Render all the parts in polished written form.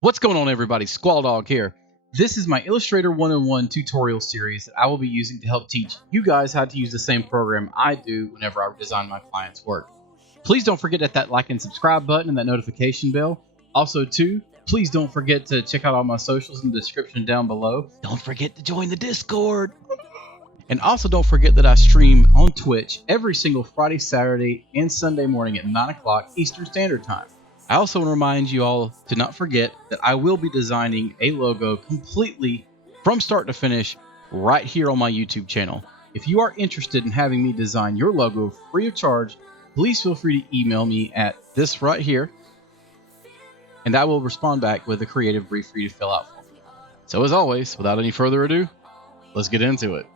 What's going on, everybody? SquallDawg here. This is my Illustrator 101 tutorial series that I will be using to help teach you guys how to use the same program I do whenever I design my clients' work. Please don't forget to hit that like and subscribe button and that notification bell. Also, too, please don't forget to check out all my socials in the description down below. Don't forget to join the Discord. And also don't forget that I stream on Twitch every single Friday, Saturday, and Sunday morning at 9 o'clock Eastern Standard Time. I also want to remind you all to not forget that I will be designing a logo completely from start to finish right here on my YouTube channel. If you are interested in having me design your logo free of charge, please feel free to email me at this right here, and I will respond back with a creative brief for you to fill out for me. So as always, without any further ado, let's get into it.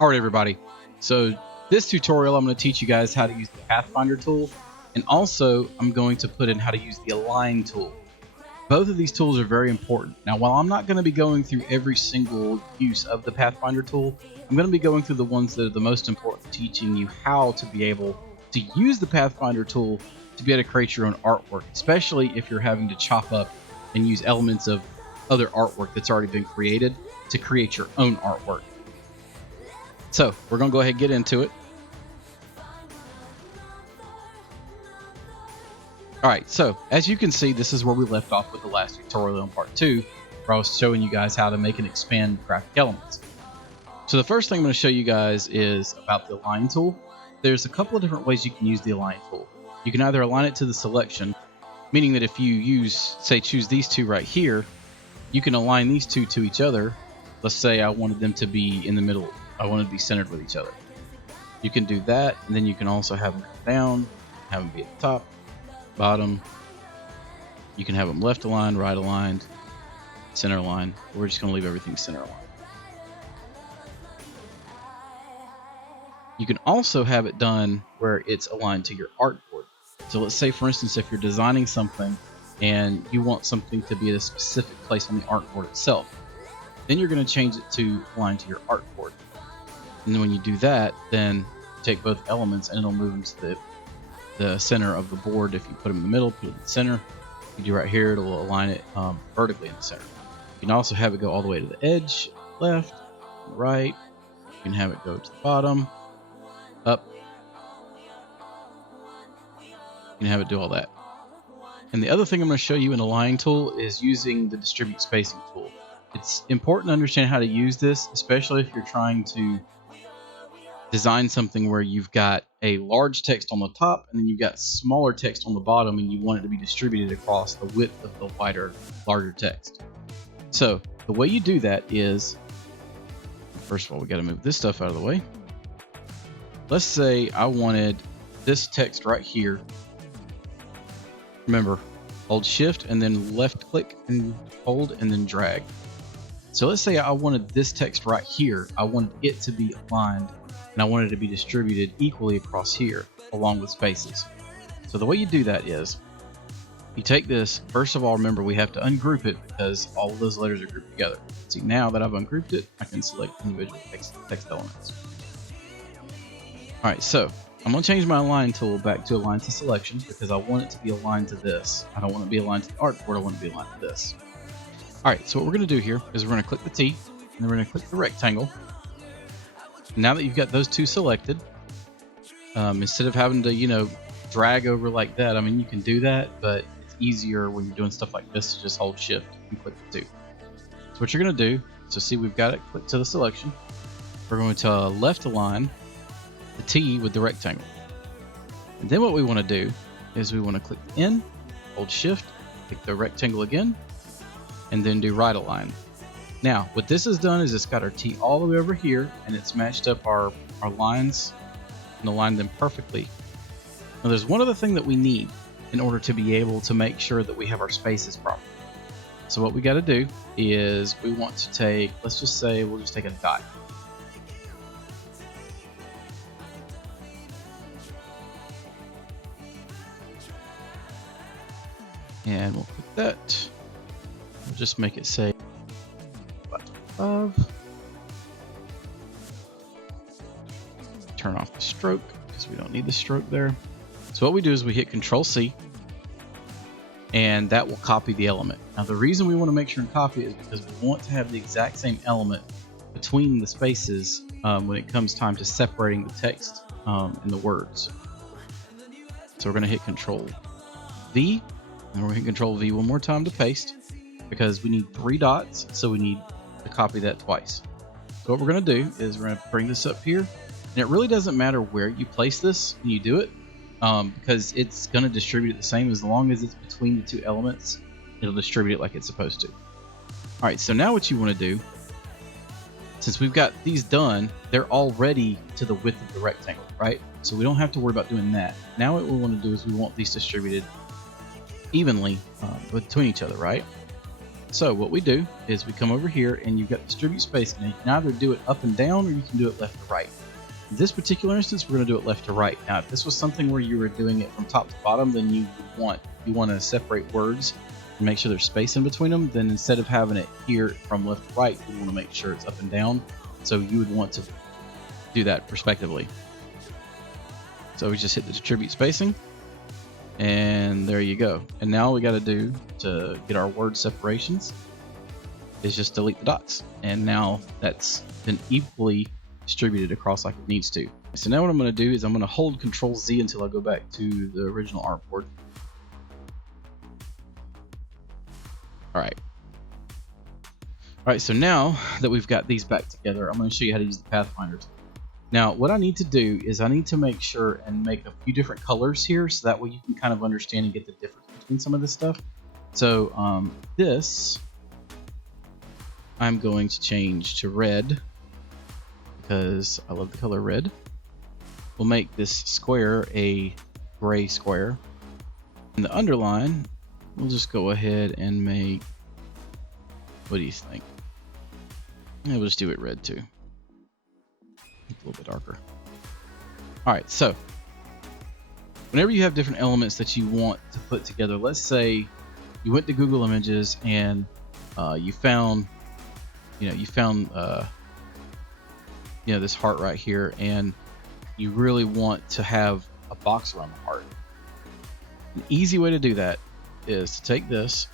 Alright everybody, so this tutorial I'm going to teach you guys how to use the Pathfinder tool, and also I'm going to put in how to use the Align tool. Both of these tools are very important. Now while I'm not going to be going through every single use of the Pathfinder tool, I'm going to be going through the ones that are the most important, teaching you how to be able to use the Pathfinder tool to be able to create your own artwork, especially if you're having to chop up and use elements of other artwork that's already been created to create your own artwork. So we're going to go ahead and get into it. Alright, so as you can see, this is where we left off with the last tutorial in part 2, where I was showing you guys how to make and expand graphic elements. So the first thing I'm going to show you guys is about the Align tool. There's a couple of different ways you can use the Align tool. You can either align it to the selection, meaning that if you choose these two right here, you can align these two to each other. Let's say I wanted them to be in the middle, I wanted to be centered with each other. You can do that, and then you can also have them come down, have them be at the top, bottom. You can have them left aligned, right aligned, center aligned. We're just going to leave everything center aligned. You can also have it done where it's aligned to your artboard. So let's say, for instance, if you're designing something and you want something to be at a specific place on the artboard itself, then you're going to change it to align to your artboard. And then when you do that, then take both elements and it'll move them to the center of the board. If you put them in the middle, put it in the center. If you do right here, it'll align it vertically in the center. You can also have it go all the way to the edge, left, right. You can have it go to the bottom, up. You can have it do all that. And the other thing I'm going to show you in the Align tool is using the Distribute Spacing tool. It's important to understand how to use this, especially if you're trying to design something where you've got a large text on the top and then you've got smaller text on the bottom, and you want it to be distributed across the width of the larger text. So the way you do that is, first of all, we got to move this stuff out of the way. Let's say I wanted this text right here. Remember, hold shift and then left click and hold and then drag. So let's say I wanted this text right here. I wanted it to be aligned, and I wanted it to be distributed equally across here, along with spaces. So the way you do that is, you take this, first of all, remember we have to ungroup it because all of those letters are grouped together. See, now that I've ungrouped it, I can select individual text elements. Alright, so I'm going to change my Align tool back to Align to Selection because I want it to be aligned to this. I don't want it to be aligned to the artboard, I want it to be aligned to this. Alright, so what we're going to do here is we're going to click the T, and then we're going to click the rectangle. Now that you've got those two selected, instead of having to, drag over like that, I mean, you can do that, but it's easier when you're doing stuff like this to just hold shift and click the 2. So what you're going to do, so see, we've got it click to the selection. We're going to left align the T with the rectangle. And then what we want to do is we want to click the N, hold shift, click the rectangle again, and then do right align. Now, what this has done is it's got our T all the way over here, and it's matched up our lines and aligned them perfectly. Now, there's one other thing that we need in order to be able to make sure that we have our spaces properly. So what we got to do is we want to take, let's just say, we'll just take a dot. And we'll click that. We'll just make it say 5. Turn off the stroke because we don't need the stroke there. So what we do is we hit Control C, and that will copy the element. Now the reason we want to make sure and copy it is because we want to have the exact same element between the spaces when it comes time to separating the text and the words. So we're going to hit Control V, and we're going to hit Control V one more time to paste, because we need 3 dots, so we need to copy that twice. So what we're going to do is we're going to bring this up here, and it really doesn't matter where you place this when you do it, because it's going to distribute it the same. As long as it's between the 2 elements, it'll distribute it like it's supposed to. All right, so now what you want to do, since we've got these done, they're already to the width of the rectangle, right? So we don't have to worry about doing that. Now what we want to do is we want these distributed evenly between each other, right? So what we do is we come over here, and you've got distribute space, and you can either do it up and down, or you can do it left to right. In this particular instance, we're going to do it left to right. Now, if this was something where you were doing it from top to bottom, then you want to separate words and make sure there's space in between them. Then instead of having it here from left to right, you want to make sure it's up and down. So you would want to do that respectively. So we just hit the distribute spacing, and there you go. And now all we got to do to get our word separations is just delete the dots. And now that's been equally distributed across like it needs to. So now what I'm going to do is I'm going to hold Control Z until I go back to the original artboard. Alright, so now that we've got these back together, I'm going to show you how to use the Pathfinder tool. Now, what I need to do is I need to make sure and make a few different colors here, so that way you can kind of understand and get the difference between some of this stuff. So this, I'm going to change to red, because I love the color red. We'll make this square a gray square. And the underline, we'll just go ahead and make, what do you think? Yeah, we'll just do it red too. A little bit darker. Alright, so whenever you have different elements that you want to put together, let's say you went to Google Images and you found this heart right here, and you really want to have a box around the heart. An easy way to do that is to take this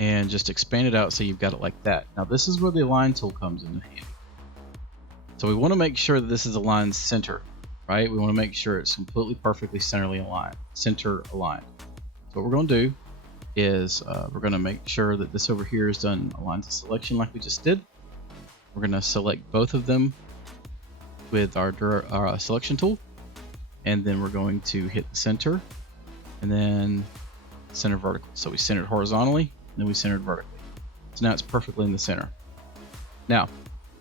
and just expand it out so you've got it like that. Now this is where the align tool comes in handy. So we want to make sure that this is aligned center, right? We want to make sure it's completely perfectly center aligned. So what we're going to do is we're going to make sure that this over here is done align to selection like we just did. We're going to select both of them with our selection tool, and then we're going to hit the center and then center vertical. So we centered horizontally, and then we centered vertically. So now it's perfectly in the center. Now,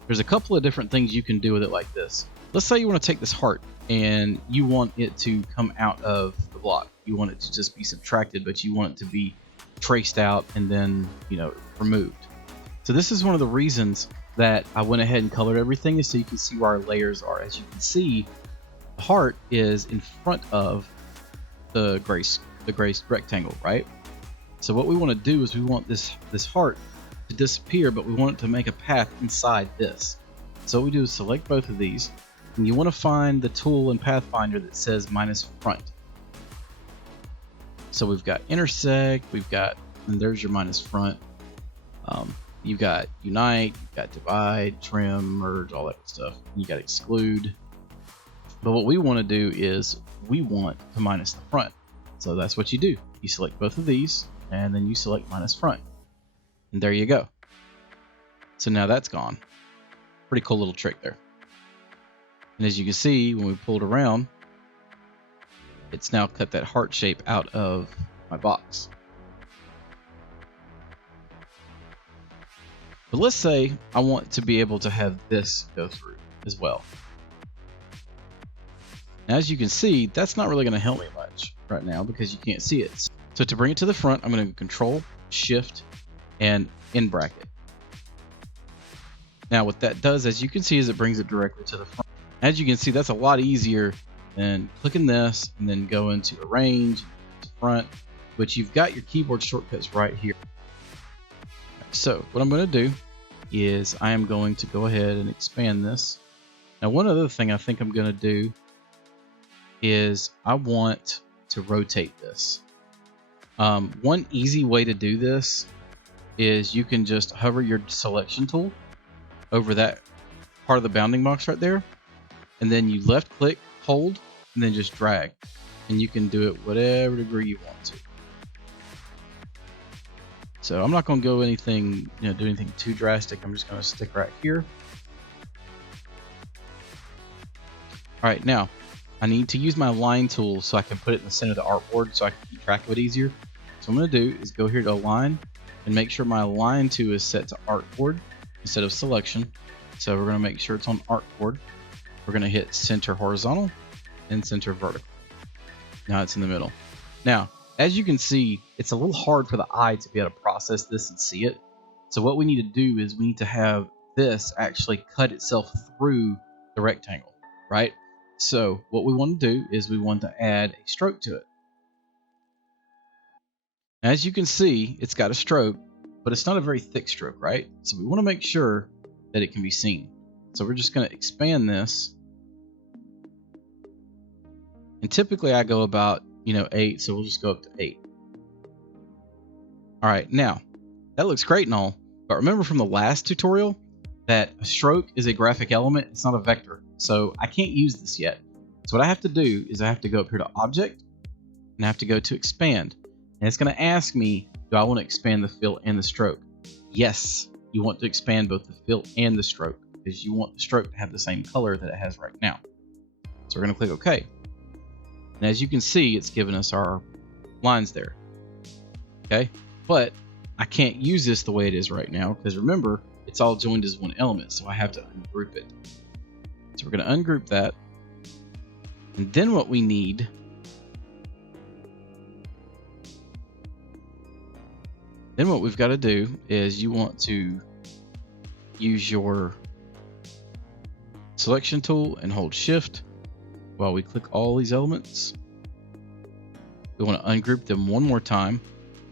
there's a couple of different things you can do with it like this. Let's say you want to take this heart and you want it to come out of the block. You want it to just be subtracted, but you want it to be traced out and then, removed. So this is one of the reasons that I went ahead and colored everything, is so you can see where our layers are. As you can see, the heart is in front of the gray rectangle, right? So what we want to do is we want this heart to disappear, but we want it to make a path inside this. So what we do is select both of these, and you want to find the tool in Pathfinder that says minus front. So we've got intersect, and there's your minus front. You've got unite, you've got divide, trim, merge, all that stuff. You got exclude. But what we want to do is we want to minus the front. So that's what you do. You select both of these, and then you select minus front. And there you go. So now that's gone. Pretty cool little trick there. And as you can see, when we pull it around, it's now cut that heart shape out of my box. But let's say I want to be able to have this go through as well. Now, as you can see, that's not really going to help me much right now because you can't see it. So to bring it to the front, I'm going to Control, Shift, and in bracket. Now what that does, as you can see, is it brings it directly to the front. As you can see, that's a lot easier than clicking this and then going to Arrange, to Front, but you've got your keyboard shortcuts right here. So what I'm going to do is I am going to go ahead and expand this. Now, one other thing I think I'm going to do is I want to rotate this. One easy way to do this is you can just hover your selection tool over that part of the bounding box right there, and then you left click, hold, and then just drag, and you can do it whatever degree you want to. So I'm not going to go anything, do anything too drastic. I'm just going to stick right here. All right, now I need to use my line tool so I can put it in the center of the artboard so I can keep track of it easier. So what I'm going to do is go here to Align and make sure my Line to is set to Artboard instead of Selection. So we're going to make sure it's on Artboard. We're going to hit Center Horizontal and Center Vertical. Now it's in the middle. Now, as you can see, it's a little hard for the eye to be able to process this and see it. So what we need to do is we need to have this actually cut itself through the rectangle, right? So what we want to do is we want to add a stroke to it. As you can see, it's got a stroke, but it's not a very thick stroke, right? So we want to make sure that it can be seen. So we're just going to expand this. And typically I go about, 8, so we'll just go up to 8. All right, now that looks great and all, but remember from the last tutorial that a stroke is a graphic element, it's not a vector. So I can't use this yet. So what I have to do is I have to go up here to Object, and I have to go to Expand. And it's going to ask me, do I want to expand the fill and the stroke? Yes, you want to expand both the fill and the stroke because you want the stroke to have the same color that it has right now. So we're going to click OK. And as you can see, it's given us our lines there. Okay, but I can't use this the way it is right now because remember, it's all joined as one element, so I have to ungroup it. So we're going to ungroup that. And then what we need Then what we've got to do is you want to use your selection tool and hold shift while we click all these elements. We want to ungroup them one more time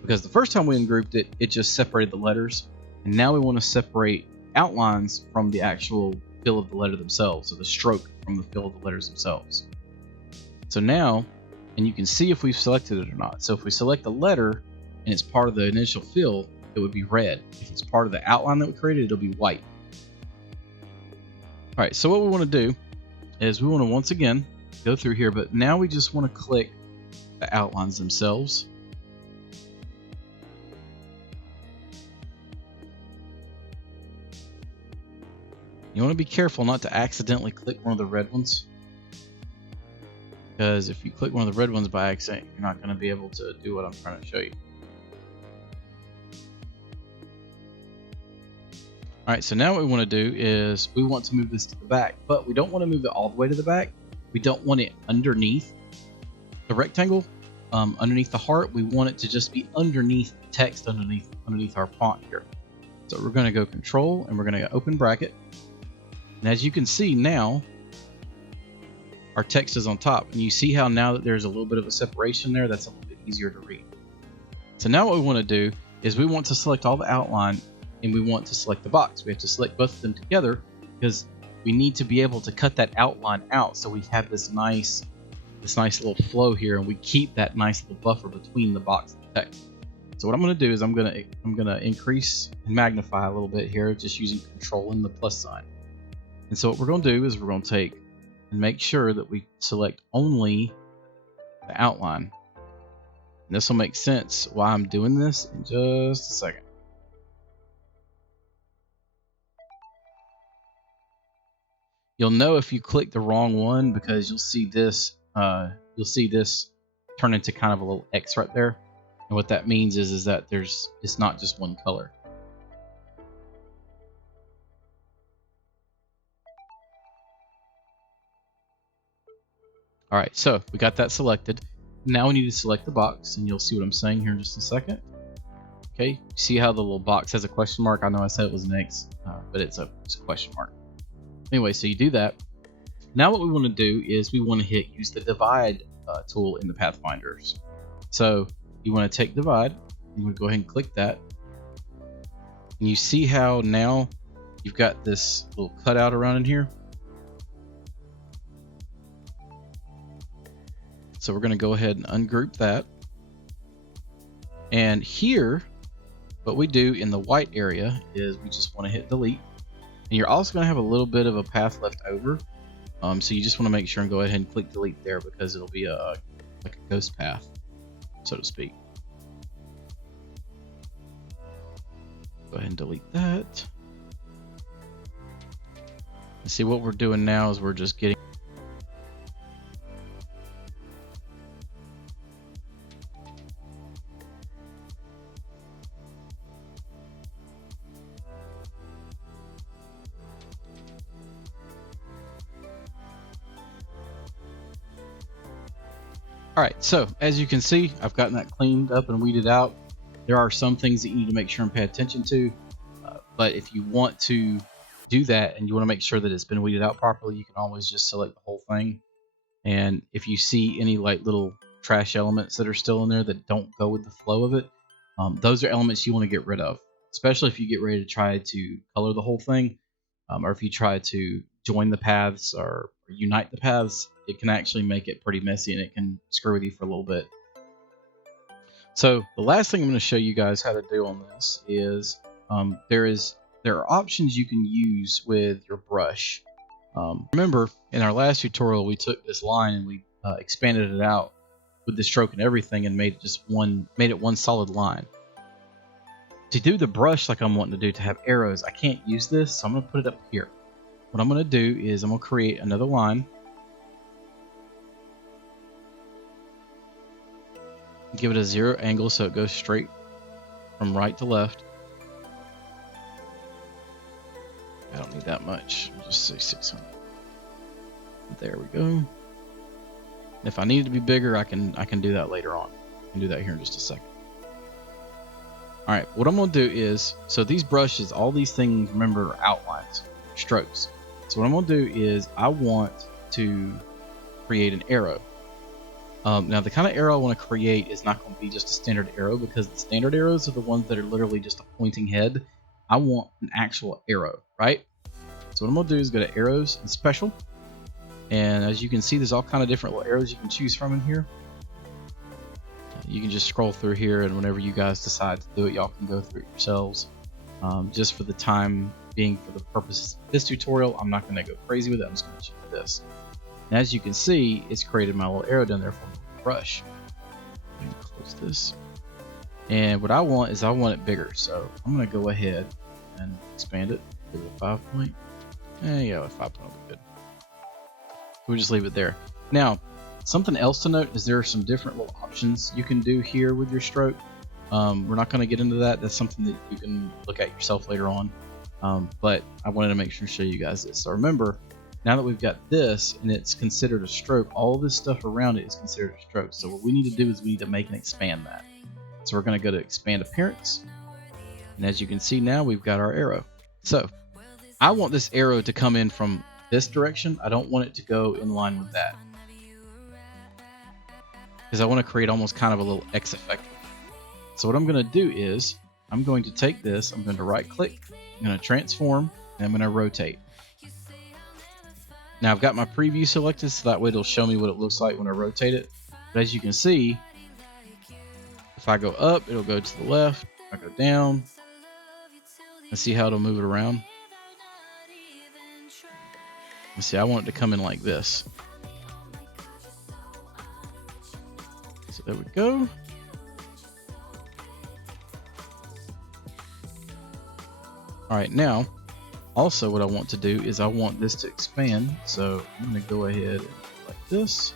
because the first time we ungrouped it, it just separated the letters. And now we want to separate outlines from the actual fill of the letter themselves, so the stroke from the fill of the letters themselves. So now, and you can see if we've selected it or not. So if we select the letter and it's part of the initial fill, it would be red. If it's part of the outline that we created, it'll be white. All right, so what we want to do is we want to once again go through here, but now we just want to click the outlines themselves. You want to be careful not to accidentally click one of the red ones, because if you click one of the red ones by accident, you're not going to be able to do what I'm trying to show you. All right, so now what we want to do is we want to move this to the back, but we don't want to move it all the way to the back. We don't want it underneath the rectangle, underneath the heart. We want it to just be underneath the text, underneath our font here. So we're going to go Control and we're going to go open bracket. And as you can see now, our text is on top. And you see how now that there's a little bit of a separation there, that's a little bit easier to read. So now what we want to do is we want to select all the outline and we want to select the box. We have to select both of them together because we need to be able to cut that outline out so we have this nice little flow here, and we keep that nice little buffer between the box and the text. So what I'm going to do is I'm going to increase and magnify a little bit here, just using Control and the plus sign. And so what we're going to do is we're going to take and make sure that we select only the outline. And this will make sense why I'm doing this in just a second. You'll know if you click the wrong one because you'll see this turn into kind of a little X right there. And what that means is that it's not just one color. All right, so we got that selected. Now we need to select the box, and you'll see what I'm saying here in just a second. Okay, see how the little box has a question mark? I know I said it was an X, but it's a question mark. Anyway, so you do that. Now what we want to do is we want to use the divide tool in the Pathfinders. So you want to take divide, you want to go ahead and click that. And you see how now you've got this little cutout around in here. So we're going to go ahead and ungroup that. And here, what we do in the white area is we just want to hit delete. And you're also going to have a little bit of a path left over. So you just want to make sure and go ahead and click delete there, because it'll be like a ghost path, so to speak. Go ahead and delete that. And see, what we're doing now is we're just getting Alright, so as you can see, I've gotten that cleaned up and weeded out. There are some things that you need to make sure and pay attention to, but if you want to do that and you want to make sure that it's been weeded out properly, you can always just select the whole thing. And if you see any like little trash elements that are still in there that don't go with the flow of it, those are elements you want to get rid of, especially if you get ready to try to color the whole thing, or if you try to join the paths or unite the paths. It can actually make it pretty messy and it can screw with you for a little bit. So the last thing I'm going to show you guys how to do on this is there are options you can use with your brush. Remember, in our last tutorial, we took this line and we expanded it out with the stroke and everything and made it one solid line. To do the brush like I'm wanting to do, to have arrows, I can't use this, so I'm going to put it up here. What I'm going to do is I'm going to create another line. Give it a 0 angle so it goes straight from right to left. I don't need that much. I'll just say 600. There we go. If I need it to be bigger, I can do that later on. I can do that here in just a second. All right, what I'm going to do is, so these brushes, all these things, remember, are outlines, strokes. So what I'm going to do is I want to create an arrow. Now the kind of arrow I want to create is not going to be just a standard arrow, because the standard arrows are the ones that are literally just a pointing head. I want an actual arrow, right? So what I'm going to do is go to arrows and special. And as you can see, there's all kind of different little arrows you can choose from in here. You can just scroll through here, and whenever you guys decide to do it, y'all can go through it yourselves. Just for the time being, for the purposes of this tutorial, I'm not going to go crazy with it. I'm just going to choose this. And as you can see, it's created my little arrow down there for my brush. Let me close this. And what I want is I want it bigger. So I'm going to go ahead and expand it to a 5 point. Yeah, 5 point will be good. We'll just leave it there. Now, something else to note is there are some different little options you can do here with your stroke. We're not going to get into that. That's something that you can look at yourself later on. But I wanted to make sure to show you guys this. So remember, now that we've got this and it's considered a stroke, all this stuff around it is considered a stroke. So what we need to do is we need to make and expand that. So we're going to go to expand appearance. And as you can see now, we've got our arrow. So I want this arrow to come in from this direction. I don't want it to go in line with that, because I want to create almost kind of a little X effect. So what I'm going to do is I'm going to take this, I'm going to right click, I'm going to transform, and I'm going to rotate. Now I've got my preview selected, so that way it'll show me what it looks like when I rotate it. But as you can see, if I go up, it'll go to the left. If I go down, and see how it'll move it around. Let's see, I want it to come in like this. So there we go. All right, now, also what I want to do is I want this to expand. So I'm going to go ahead and do like this.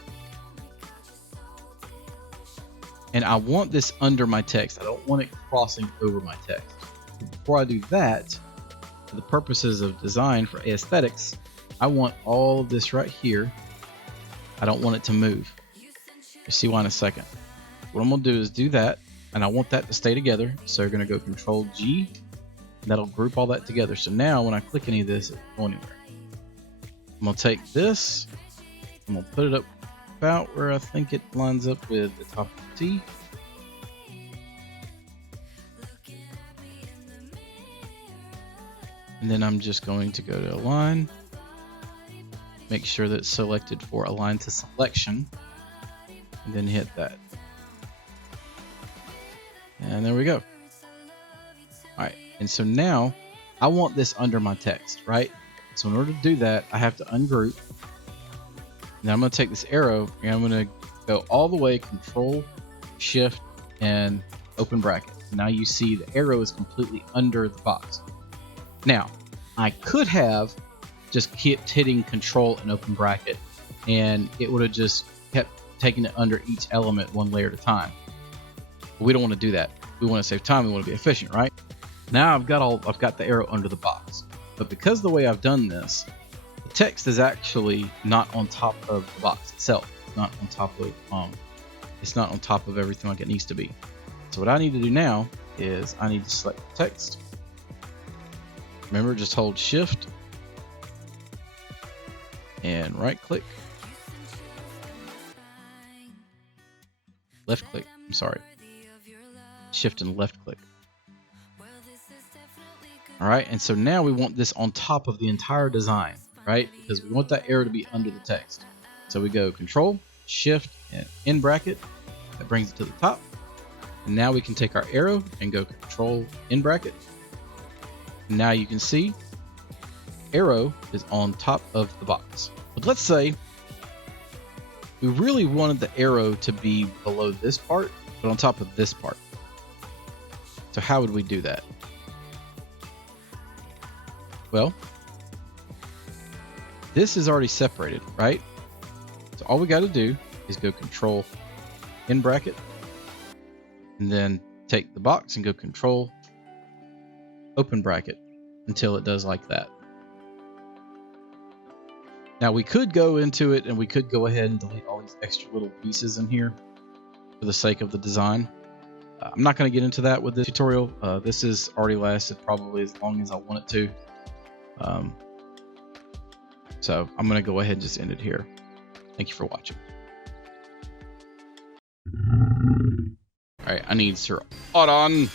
And I want this under my text. I don't want it crossing over my text. Before I do that, for the purposes of design for aesthetics, I want all of this right here. I don't want it to move. You'll see why in a second. What I'm going to do is do that, and I want that to stay together. So you're going to go Control G, and that'll group all that together. So now when I click any of this, it won't go anywhere. I'm going to take this, I'm going to put it up about where I think it lines up with the top of the T. And then I'm just going to go to align, make sure that it's selected for align to selection, and then hit that. And there we go. All right, and so now I want this under my text, right? So in order to do that, I have to ungroup. Now I'm going to take this arrow and I'm going to go all the way, Control, Shift, and open bracket. Now you see the arrow is completely under the box. Now, I could have just kept hitting Control and open bracket, and it would have just kept taking it under each element one layer at a time. But we don't want to do that. We want to save time. We want to be efficient, right? Now I've got the arrow under the box, but because the way I've done this, the text is actually not on top of the box itself. It's not on top of everything like it needs to be. So what I need to do now is I need to select the text. Remember, just hold Shift and right click. Left click, I'm sorry. Shift and left click. All right, and so now we want this on top of the entire design, right? Because we want that arrow to be under the text. So we go Control, Shift, and in bracket. That brings it to the top. And now we can take our arrow and go Control, in bracket. Now you can see arrow is on top of the box. But let's say we really wanted the arrow to be below this part, but on top of this part. So how would we do that? Well, this is already separated, right? So all we got to do is go Control, in bracket, and then take the box and go Control, open bracket until it does like that. Now we could go into it and we could go ahead and delete all these extra little pieces in here for the sake of the design. I'm not going to get into that with this tutorial. This has already lasted probably as long as I want it to. So I'm going to go ahead and just end it here. Thank you for watching. All right, I need Sir Audon.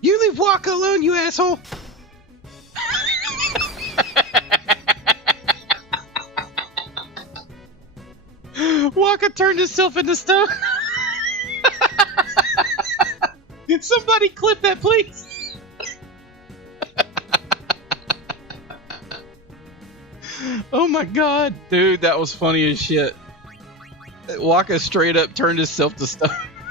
You leave Waka alone, you asshole! Waka turned himself into stone. Did somebody clip that, please? Oh my god, dude, that was funny as shit. Waka straight up turned himself to stone.